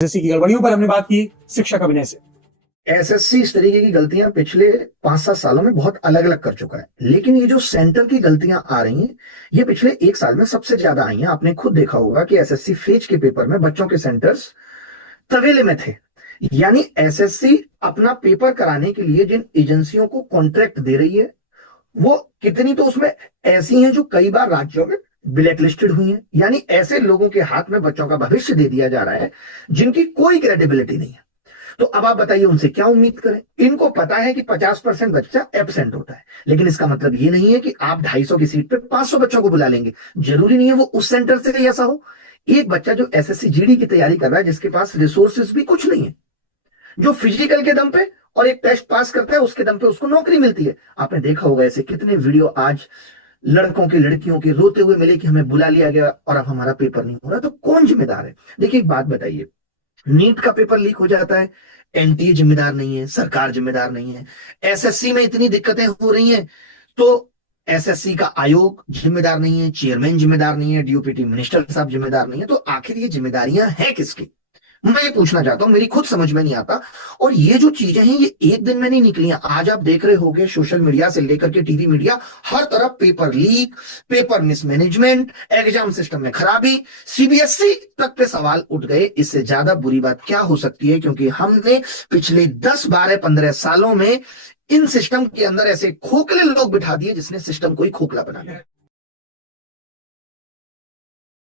SSC की गड़बड़ियों पर हमने बात की शिक्षक अभिनय से। एसएससी इस तरीके की गलतियां पिछले 5-7 सालों में बहुत अलग अलग कर चुका है, लेकिन ये जो सेंटर की गलतियां आ रही हैं ये पिछले 1 साल में सबसे ज्यादा आई हैं। आपने खुद देखा होगा कि एसएससी फेज के पेपर में बच्चों के सेंटर्स तवेले में थे। यानी एसएससी अपना पेपर कराने के लिए जिन एजेंसियों को कॉन्ट्रैक्ट दे रही है वो कितनी तो उसमें ऐसी हैं जो कई बार राज्यों में ब्लैक लिस्टेड हुई हैं। यानी ऐसे लोगों के हाथ में बच्चों का भविष्य दे दिया जा रहा है जिनकी कोई क्रेडिबिलिटी नहीं है। तो अब आप बताइए उनसे क्या उम्मीद करें। इनको पता है कि 50% बच्चा एब्सेंट होता है, लेकिन इसका मतलब ये नहीं है कि आप 250 की सीट पे 500 बच्चों को बुला लेंगे। जरूरी नहीं है वो उस सेंटर से ही ऐसा हो। एक बच्चा जो एसएससी जीडी की तैयारी कर रहा है, जिसके पास रिसोर्सेज भी कुछ नहीं है, जो फिजिकल के दम पे और एक टेस्ट पास करता है उसके दम पे उसको नौकरी मिलती है। आपने देखा होगा ऐसे कितने वीडियो आज लड़कों के लड़कियों के रोते हुए मिले कि हमें बुला लिया गया और अब हमारा पेपर नहीं हो रहा। तो कौन जिम्मेदार है? देखिए एक बात बताइए, नीट का पेपर लीक हो जाता है, एनटीए जिम्मेदार नहीं है, सरकार जिम्मेदार नहीं है। एसएससी में इतनी दिक्कतें हो रही हैं तो एसएससी का आयोग जिम्मेदार नहीं है, चेयरमैन जिम्मेदार नहीं है, डीओपीटी मिनिस्टर साहब जिम्मेदार नहीं है। तो आखिर ये जिम्मेदारियां हैं किसकी? मैं ये पूछना चाहता हूं, मेरी खुद समझ में नहीं आता। और ये जो चीजें हैं ये एक दिन में नहीं निकली हैं। आज आप देख रहे होंगे सोशल मीडिया से लेकर के टीवी मीडिया, हर तरफ paper leak, paper mismanagement, exam system में खराबी, सीबीएसई तक पे सवाल उठ गए। इससे ज्यादा बुरी बात क्या हो सकती है? क्योंकि हमने पिछले 10, 12, 15 सालों में इन सिस्टम के अंदर ऐसे खोखले लोग बिठा दिए जिसने सिस्टम को ही खोखला बना दिया।